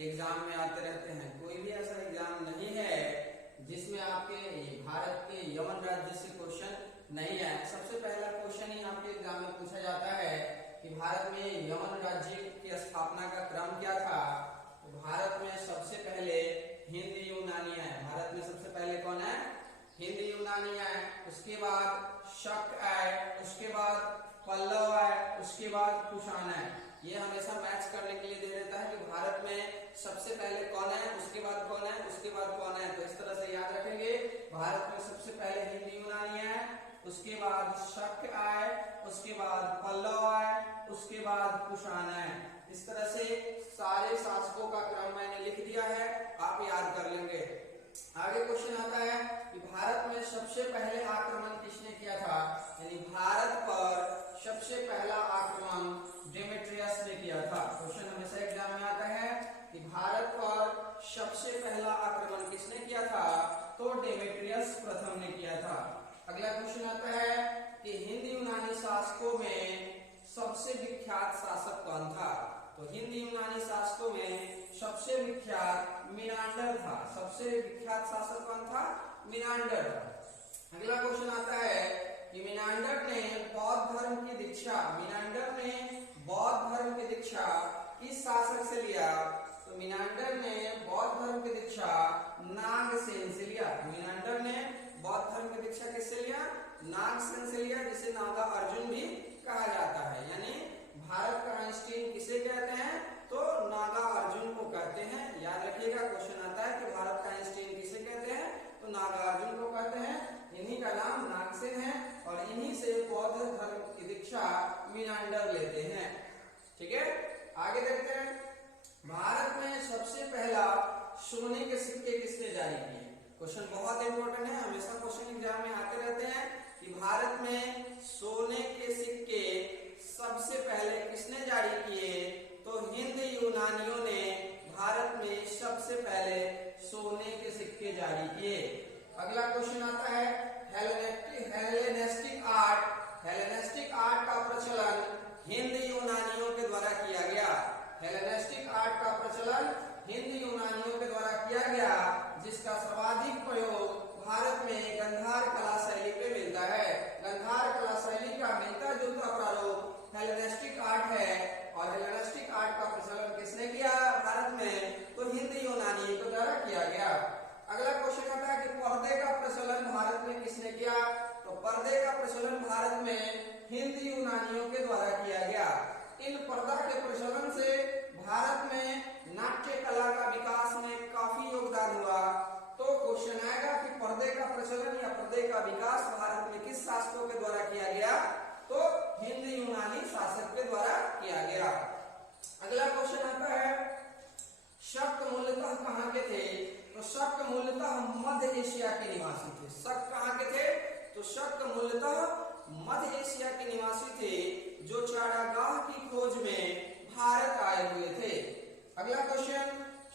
Exam में आते रहते हैं। कोई भी ऐसा एग्जाम नहीं है जिसमें आपके भारत के यमन राज्य से क्वेश्चन नहीं है। सबसे पहला क्वेश्चन ही आपके एग्जाम में पूछा जाता है कि भारत में यमन राज्य की स्थापना का क्रम क्या था। तो भारत में सबसे पहले हिंद यूनानी है। भारत में सबसे पहले कौन है? हिंद यूनानी है। उसके बाद शक है, उसके बाद पल्लव है, उसके बाद कुषाण है। ये हमेशा मैच करने के लिए दे देता है कि भारत में सबसे पहले कौन है, उसके बाद कौन है, उसके बाद कौन है। तो इस तरह से याद रखेंगे। भारत में सबसे पहले हिंद यूनानी है, उसके बाद शक है, उसके बाद पल्लव है, उसके बाद कुषाण है। इस तरह से सारे शासकों का क्रम मैंने लिख दिया है, आप याद कर लेंगे। आगे क्वेश्चन आता है कि भारत में सबसे पहले आक्रमण किसने किया था। यानी भारत पर सबसे पहला आक्रमण डेमेट्रियस ने किया था। क्वेश्चन हमेशा एग्जाम में आता है कि भारत पर सबसे पहला आक्रमण किसने किया था। तो डेमेट्रियस प्रथम ने किया था। अगला क्वेश्चन आता है कि हिंद यूनानी शासकों में सबसे विख्यात शासक कौन था। तो हिंद यूनानी शासकों में सबसे विख्यात मिनांडर था। सबसे विख्यात शासक कौन था? मिनांडर था। अगला क्वेश्चन आता है कि मिनांडर ने बौद्ध धर्म की दीक्षा किस शासक से लिया। तो मिनांडर ने बौद्ध धर्म की दीक्षा नागसेन से लिया। मिनांडर ने बौद्ध धर्म की दीक्षा किससे लिया? नागसेन से लिया, जिसे नागा अर्जुन भी कहा जाता है। यानी भारत का आइंस्टीन किसे कहते हैं? तो नागा अर्जुन को कहते हैं। याद रखिएगा, क्वेश्चन आता है कि भारत का आइंस्टीन किसे कहते हैं। तो नागा अर्जुन को कहते हैं। इन्हीं का नाम नागसेन है और इन्हीं से बौद्ध धर्म की दीक्षा मिनांडर लेते हैं। ठीक है, आगे देखते हैं। भारत में सबसे पहला सोने के सिक्के किसने जारी किए। क्वेश्चन बहुत इंपॉर्टेंट है, हमेशा क्वेश्चन एग्जाम में आते रहते हैं कि भारत में सोने के सिक्के सबसे पहले किसने जारी किए। तो हिंद यूनानियों ने भारत में सबसे पहले सोने के सिक्के जारी किए। अगला क्वेश्चन आता है हेलेनिस्टिक आर्ट का प्रचलन हिंद यूनानियों के द्वारा किया गया। हेलेनिस्टिक आर्ट का प्रचलन हिंद यूनानियों के द्वारा किया गया, जिसका सर्वाधिक प्रयोग भारत में गंधार कला शैली पे मिलता है। गंधार कला शैली का मिलता जुलता प्रारूप हेलेनिस्टिक आर्ट है और हेलेनिस्टिक आर्ट का प्रचलन किसने किया भारत में। तो हिंद यूनानियों के द्वारा किया गया। अगला क्वेश्चन आता है कि पर्दे का प्रचलन भारत में किसने किया। तो पर्दे का प्रचलन भारत में हिंद यूनानियों के द्वारा किया गया। इन पर्दा के प्रचलन से भारत में नाट्य कला का विकास में काफी योगदान हुआ। तो क्वेश्चन आएगा कि पर्दे का प्रचलन या पर्दे का विकास भारत में किस शासकों के द्वारा किया गया। तो हिंद यूनानी शासक के द्वारा किया गया। अगला क्वेश्चन आता है शक मूलतः कहाँ के थे। तो शक मूलतः मध्य एशिया के निवासी थे। शक कहाँ के थे। तो शक मूलतः मध्य एशिया के निवासी थे, जो चारागाह की खोज में भारत आए हुए थे। अगला क्वेश्चन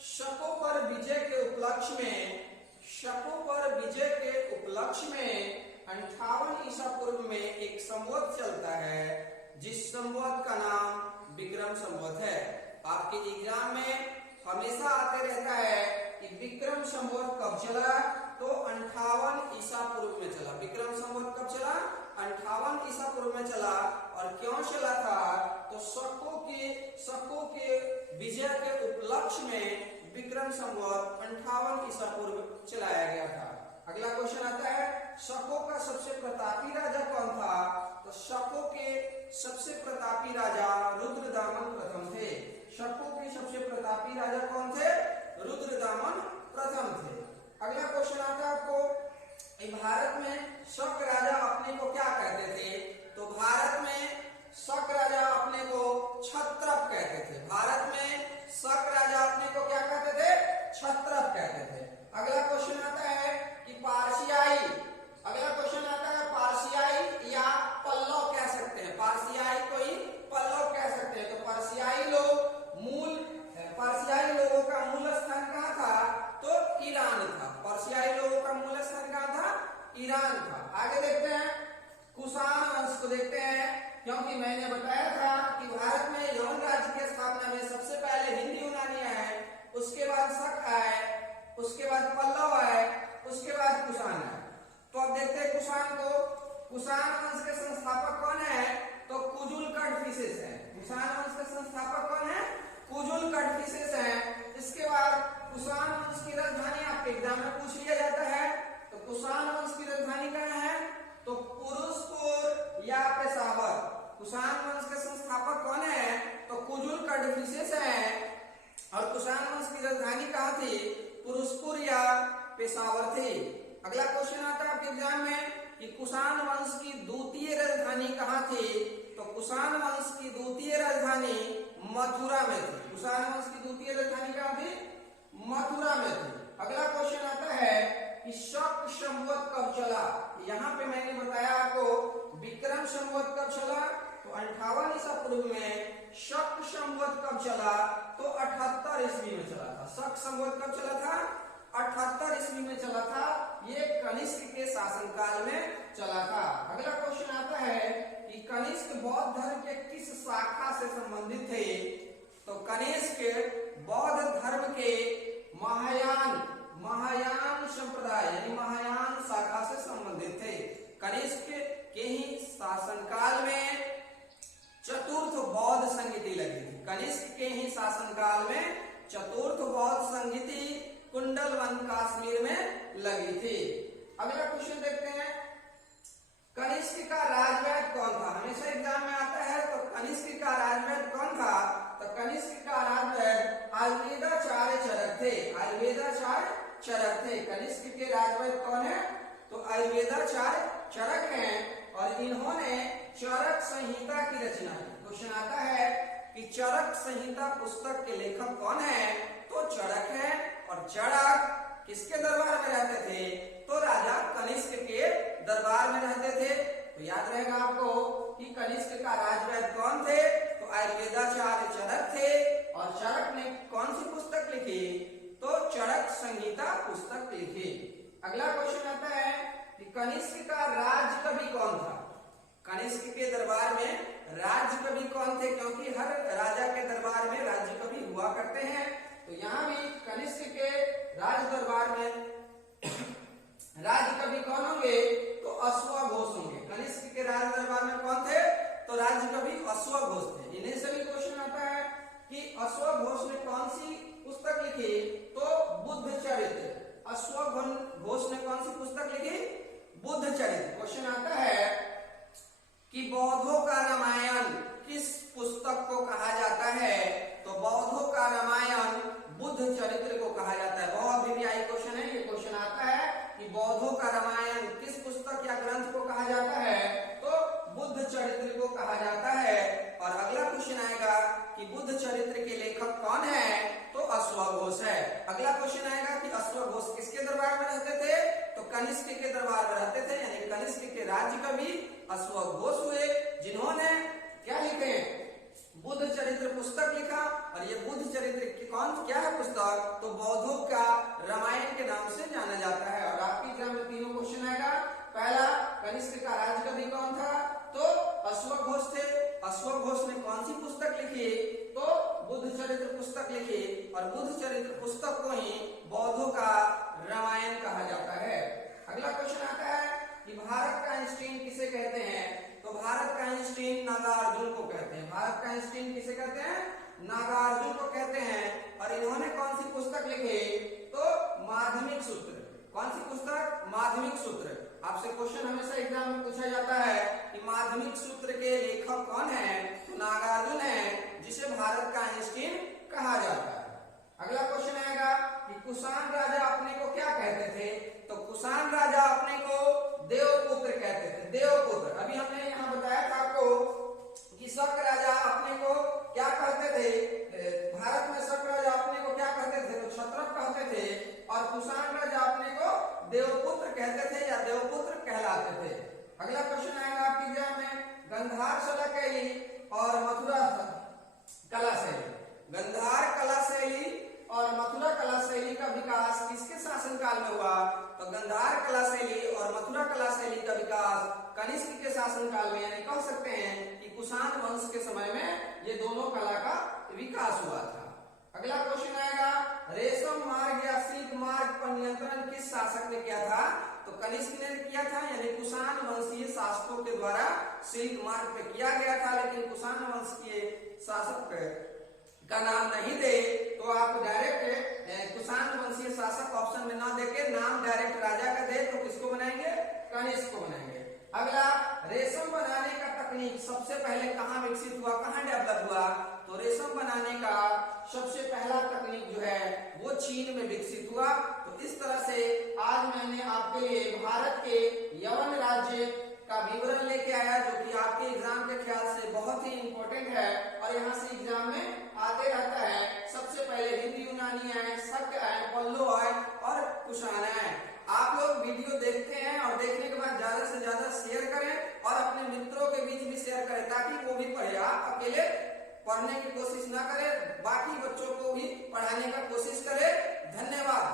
शकों पर विजय के उपलक्ष्य में 58 ईसा पूर्व में एक संवत चलता है, जिस संवत का नाम विक्रम संवत है। आपके एग्जाम में हमेशा आते रहता है कि विक्रम संवत कब चला। तो 58 ईसा पूर्व में चला। विक्रम संवत कब चला? 58 ईसा पूर्व में चला। और क्यों चला था? तो शकों के विजय के उपलक्ष्य में विक्रम संवत 58 ईसा पूर्व चलाया गया था। अगला क्वेश्चन आता है शकों का सबसे प्रतापी राजा कौन था। तो शकों के सबसे प्रतापी राजा रुद्रदामन प्रथम थे। शकों के सबसे प्रतापी राजा कौन थे? रुद्रदामन प्रथम थे। अगला क्वेश्चन आता है आपको भारत में शक राजा अपने को क्या कहते थे। तो भारत में शक राजा अपने को क्षत्रप कहते थे। भारत में शक राजा अपने को क्या कहते थे? क्षत्रप कहते थे। अगला क्वेश्चन आता है कि पारसियाई। अगला क्वेश्चन आता है पारसियाई या पल्लव कह सकते हैं। पारसियाई को ही पल्लव कह सकते हैं। तो विशेष है। और कुषाण वंश की राजधानी कहाँ थी? पुरुषपुर या पेशावर थी। अगला क्वेश्चन आता है आपके एग्जाम में कि कुषाण वंश की द्वितीय राजधानी कहाँ थी? तो कुषाण वंश की द्वितीय राजधानी मथुरा में थी। कुषाण वंश की द्वितीय राजधानी कहाँ थी? मथुरा में थी। अगला क्वेश्चन आता है कि शक संवत कब चला? यहाँ पे मैंने बताया आपको विक्रम संवत कब चला, तो 58 ईसा पूर्व में। शक संवत कब चला? तो 78 ईस्वी में चला था। शक संवत कब चला था? 78 ईस्वी में चला था। ये कनिष्क के शासनकाल में चला था। अगला क्वेश्चन आता है कि कनिष्क बौद्ध धर्म के किस शाखा से संबंधित थे? तो कनिष्क बौद्ध धर्म के महायान संप्रदाय यानी महायान शाखा से संबंधित थे। कनिष्क के ही शासनकाल में चतुर्थ बौद्ध संगीति लगी थी। कनिष्क के ही शासनकाल में चतुर्थ बौद्ध संगीति कुंडलवन कश्मीर में लगी थी। अगला क्वेश्चन देखते हैं, कनिष्क का राजवैद्य कौन था? हमेशा एग्जाम में आता है। तो कनिष्क का राजवैद्य कौन था? तो कनिष्क का राजवैद्य आयुर्वेदाचार्य चरक थे। आयुर्वेदाचार्य चरक थे। कनिष्क के राजवैद्य कौन है? तो आयुर्वेदाचार्य चरक हैं। और इन्होंने चरक संहिता की रचना की। क्वेश्चन आता है कि चरक संहिता पुस्तक के लेखक कौन है? तो चरक है। और चरक किसके दरबार में रहते थे? तो राजा कनिष्क के दरबार में रहते थे। तो याद रहेगा आपको कि कनिष्क का राजवैद्य कौन थे? तो आयुर्वेदाचार्य चरक थे। और चरक ने कौन सी पुस्तक लिखी? तो चरक संहिता पुस्तक लिखी। अगला क्वेश्चन आता है कि कनिष्क का राज कवि कौन था? कनिष्क के दरबार में राज्य कवि कौन थे? क्योंकि हर राजा के दरबार में राज्य कवि हुआ करते हैं। तो यहाँ भी कनिष्क के राज दरबार में राज्य कवि कौन होंगे? तो अश्वघोष होंगे। कनिष्क के राज दरबार में कौन थे? तो राज्य कवि अश्वघोष थे। इन्हें से भी क्वेश्चन आता है कि अश्वघोष ने कौन सी पुस्तक लिखी? तो बुद्ध चरित्र। अश्वघोष ने कौन सी पुस्तक लिखी? बुद्ध चरित्र। क्वेश्चन आता है कि बौद्धों का रामायण किस पुस्तक को कहा जाता है? तो बौद्धों का रामायण बुद्ध चरित्र को कहा जाता है। बहुत वीवीआई क्वेश्चन है। ये क्वेश्चन आता है कि बौद्धों का रामायण किस पुस्तक या ग्रंथ को कहा जाता है? तो बुद्ध चरित्र को कहा जाता है। और अगला क्वेश्चन आएगा कि बुद्ध चरित्र के लेखक कौन है? तो अश्वघोष है। अगला क्वेश्चन आएगा कि अश्वघोष किसके दरबार में रहते थे? तो कनिष्क के दरबार में रहते थे। यानी कनिष्क के राज्य कवि अश्वघोष हुए, जिन्होंने क्या लिखे? बुद्ध चरित्र पुस्तक लिखा। और ये बुद्ध चरित्र कौन क्या है पुस्तक? तो बौद्धों का रामायण के नाम से जाना जाता है। और आपके एग्जाम में तीनों क्वेश्चन आएगा। पहला, कनिष्क का राज्य कवि कौन था? तो अश्वघोष थे। अश्वघोष ने कौन सी पुस्तक लिखी? तो बुद्ध चरित्र पुस्तक लिखी। और बुद्ध चरित्र पुस्तक को ही बौद्धों का रामायण कहा जाता है। अगला क्वेश्चन आता है कि भारत का आइंस्टीन किसे कहते हैं? तो भारत का आइंस्टीन नागार्जुन को कहते हैं। भारत का आइंस्टीन किसे कहते हैं? नागार्जुन को कहते हैं। और इन्होंने कौन सी पुस्तक लिखी? तो माध्यमिक सूत्र। कौन सी पुस्तक? माध्यमिक सूत्र। आपसे क्वेश्चन हमेशा एग्जाम में पूछा जाता है कि माध्यमिक सूत्र के लेखक कौन है? तो नागार्जुन है, जिसे भारत का आइंस्टीन कहा जाता है। अगला क्वेश्चन आएगा कि कुषाण राजा अपने को क्या कहते थे? तो कुषाण राजा अपने को देवपुत्र कहते थे। देवपुत्र। अभी हमने यहाँ बताया था आपको कि शक राजा अपने को क्या कहते थे? भारत में शक राजा अपने को क्या कहते थे? तो क्षत्रप कहते थे। और कुषाण राजा अपने को देवपुत्र कहते थे या देवपुत्र कहलाते थे। अगला क्वेश्चन आएगा आपके एग्जाम में, गंधार कला शैली और मथुरा कला शैली। गंधार कला शैली और मथुरा कला शैली का विकास किसके शासनकाल में हुआ? तो गंधार कला शैली और मथुरा कला शैली का विकास कनिष्क के शासनकाल में, यानी कह सकते हैं कि कुषाण वंश के समय में ये दोनों कला का विकास हुआ था। अगला क्वेश्चन आएगा, रेशम मार्ग या सिल्क मार्ग पर नियंत्रण किस शासक ने किया था? तो कनिष्क ने किया था, यानी कुषाण वंशीय शासकों के द्वारा सिल्क मार्ग पे किया गया था। लेकिन कुषाण वंश के शासक का नाम नहीं दे तो आप डायरेक्ट कुषाण वंशीय शासक ऑप्शन में ना देके नाम डायरेक्ट राजा का दे तो किसको बनाएंगे? कनिष्क को बनाएंगे। अगला, रेशम बनाने का तकनीक सबसे पहले कहाँ विकसित हुआ, कहाँ डेवलप हुआ? तो रेशम बनाने का चीन में विकसित हुआ। तो इस तरह से आज मैंने आपके लिए भारत के यवन राज्य का विवरण लेके आया, जो कि आपके एग्जाम के ख्याल से बहुत ही इंपॉर्टेंट है और यहाँ से एग्जाम में आते रहता है। सबसे पहले हिंद यूनानी है, शक है, पल्लो है और कुषाण है। आप लोग वीडियो देखते हैं और देखने के बाद ज्यादा से ज्यादा शेयर करें और अपने मित्रों के बीच भी शेयर करें ताकि वो भी पढ़े। आप अकेले पढ़ने की कोशिश ना करें, बाकी बच्चों को भी पढ़ाने का कोशिश करें। धन्यवाद।